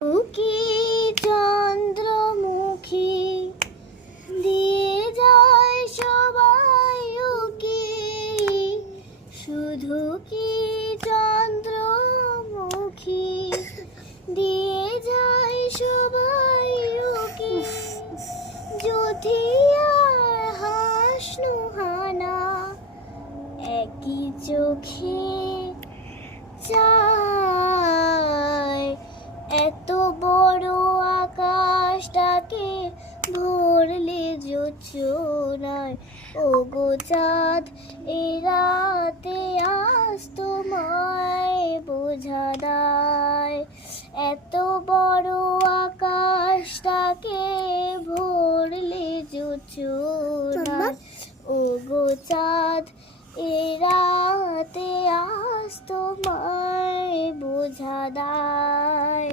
উকি চন্দ্রমুখী দিয়ে যায় সবাই উকি, শুধু কি চন্দ্রমুখী দিয়ে যায় সবাই উকি। যুথিয়ার হাসনু হানা একই চোখে চায়, এত বড় আকাশটাকে ভরলে জোছনায়। ওগো চাঁদ, এ রাতে আজ তোমায় বোঝা দায়, এত বড় আকাশটাকে ভরলে জোছনায়। ওগো চাঁদ, এ রাতে আজ তোমায় বোঝা দায়।